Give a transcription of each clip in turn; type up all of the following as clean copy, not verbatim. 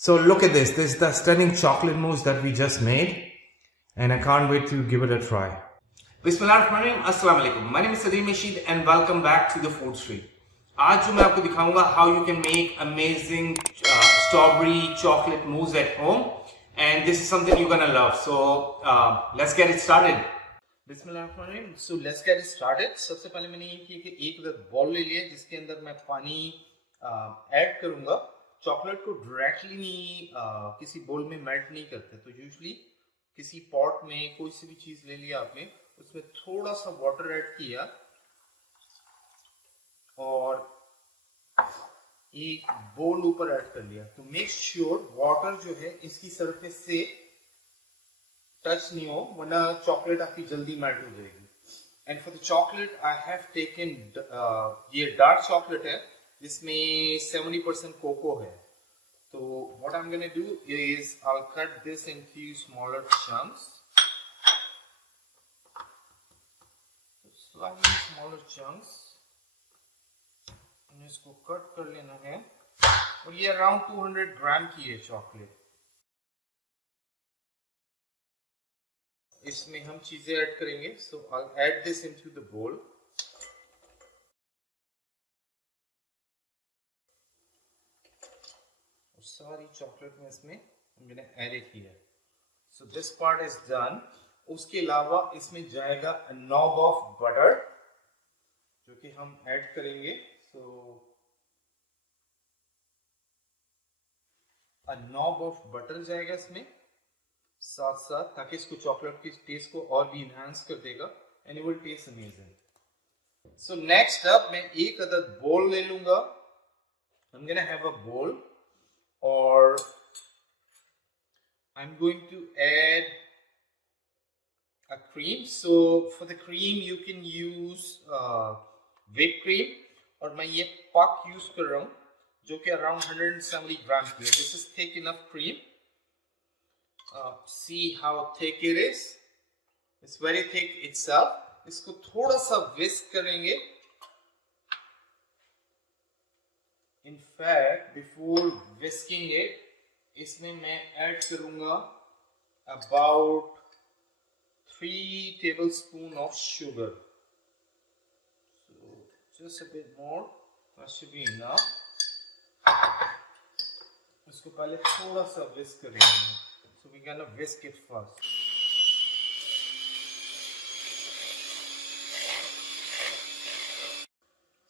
So look at this. This is the stunning chocolate mousse that we just made, and I can't wait to give it a try. Bismillahirrahmanirrahim. Assalamu alaikum. My name is Sadeem Rashid and welcome back to the Food Street. आज जो मैं आपको दिखाऊंगा how you can make amazing strawberry chocolate mousse at home, and this is something you're gonna love. So let's get it started. Bismillahirrahmanirrahim. So let's get it started. सबसे पहले मैंने ये किया कि एक उधर बॉल ले लिया जिसके अंदर मैं पानी ऐड करूंगा. चॉकलेट को डायरेक्टली नहीं किसी बोल में मेल्ट नहीं करते, तो यूजुअली किसी पॉट में कोई सी भी चीज ले लिया आपने, उसमें थोड़ा सा वाटर ऐड किया और एक बोल ऊपर ऐड कर लिया. तो मेक श्योर वाटर जो है इसकी सरफेस से टच नहीं हो, वरना चॉकलेट आपकी जल्दी मेल्ट हो जाएगी. And for the chocolate I have taken ये डार्क चॉकलेट है जिसमें 70% कोको है. तो what I'm gonna do is I'll cut this into smaller chunks, slightly smaller chunks. इसको कट कर लेना है और ये अराउंड 200 ग्राम की है चॉकलेट. इसमें हम चीजें ऐड करेंगे. So I'll add this into the bowl. सारी चॉकलेट में इसमें I'm gonna add it here. So this part is done. उसके अलावा इसमें जाएगा a knob of butter जो कि हम ऐड करेंगे. So a knob of butter जाएगा इसमें साथ साथ, ताकि इसको चॉकलेट की टेस्ट को और भी इनहांस कर देगा and it will taste amazing. So next up मैं एक अदद बोल ले लूंगा. I'm gonna have a bowl, or I'm going to add a cream. So for the cream you can use whipped cream, और मैं ये पाक यूज कर रहा हूँ जो कि around 170 ग्राम की है. This is thick enough cream. See how thick it is. It's very thick itself. इसको थोड़ा सा whisk करेंगे. In fact, before whisking it, इसमें मैं ऐड करूंगा about 3 tablespoons of sugar. So just a bit more. That should be enough. इसको पहले थोड़ा सा whisk करेंगे. So we're gonna whisk it first.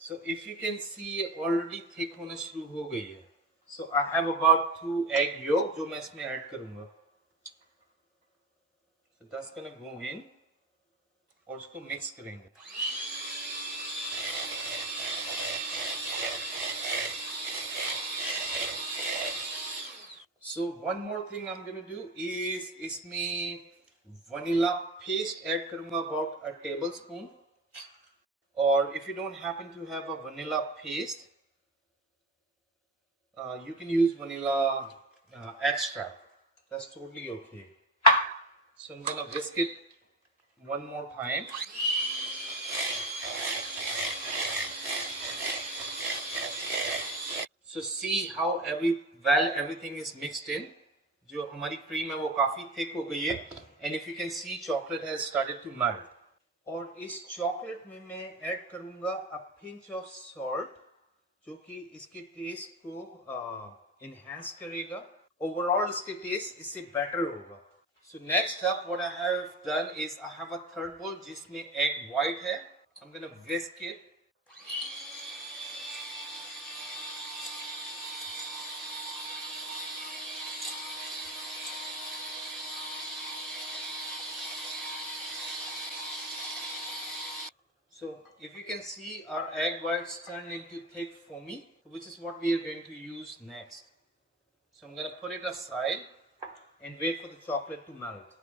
So if you can see already thick होना शुरू हो गई है. So I have about 2 egg yolk जो मैं इसमें ऐड करूंगा. So that's gonna go in और उसको मिक्स करेंगे. So one more thing I'm gonna do is इसमें vanilla paste ऐड करूंगा about a tablespoon. Or if you don't happen to have a vanilla paste, you can use vanilla extract. That's totally okay. So I'm gonna whisk it one more time. So see how everything is mixed in. जो हमारी cream है वो काफी thick हो गई है, and if you can see chocolate has started to melt. और इस चॉकलेट में मैं ऐड करूंगा a pinch of salt जो कि इसके टेस्ट को इनहेंस करेगा. ओवरऑल इसके टेस्ट इससे बेटर होगा. So next up what I have done is I have a third bowl जिसमें egg white है. I'm gonna whisk it. So if you can see, our egg whites turned into thick foamy, which is what we are going to use next. So I'm going to put it aside and wait for the chocolate to melt.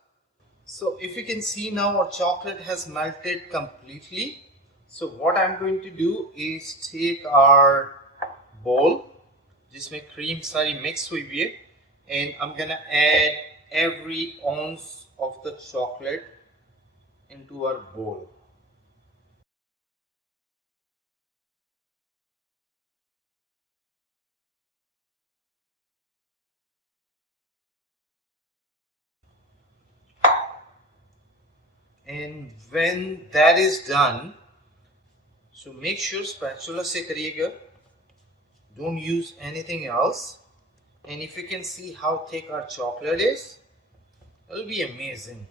So if you can see now, our chocolate has melted completely. So what I'm going to do is take our bowl, जिसमें cream सारी mix हुई है, and I'm going to add every ounce of the chocolate into our bowl. And when that is done, so make sure spatula se kariyega. Don't use anything else. And if you can see how thick our chocolate is, it'll be amazing.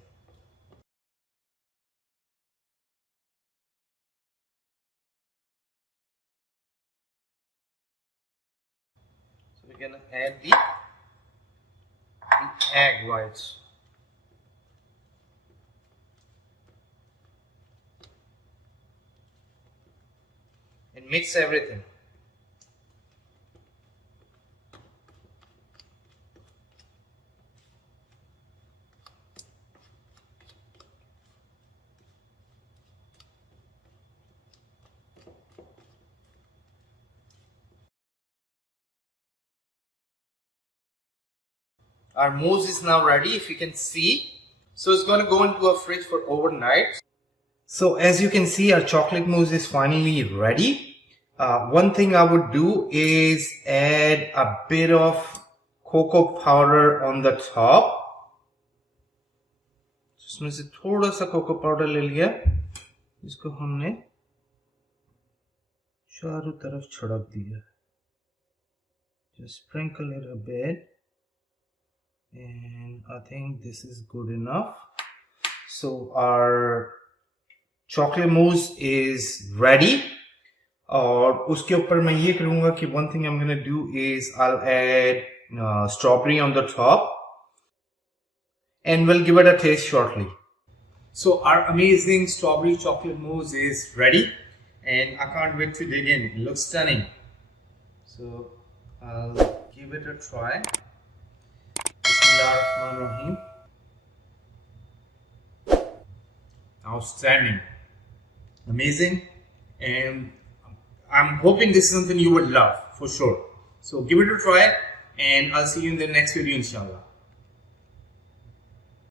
So we're gonna add the egg whites. And mix everything. Our mousse is now ready, if you can see. So it's going to go into a fridge for overnight. So as you can see, our chocolate mousse is finally ready. One thing I would do is add a bit of cocoa powder on the top. इसमें से थोड़ा सा cocoa powder ले लिया, इसको हमने चारों तरफ छिड़क दिया. Just sprinkle it a bit. And I think this is good enough. So our chocolate mousse is ready. और उसके ऊपर मैं ये करूँगा कि one thing I'm gonna do is I'll add strawberry on the top, and we'll give it a taste shortly. So our amazing strawberry chocolate mousse is ready, and I can't wait to dig in. It looks stunning. So I'll give it a try. Bismillahirrahmanirrahim. Outstanding, amazing, and I'm hoping this is something you would love for sure. So give it a try, and I'll see you in the next video, inshallah.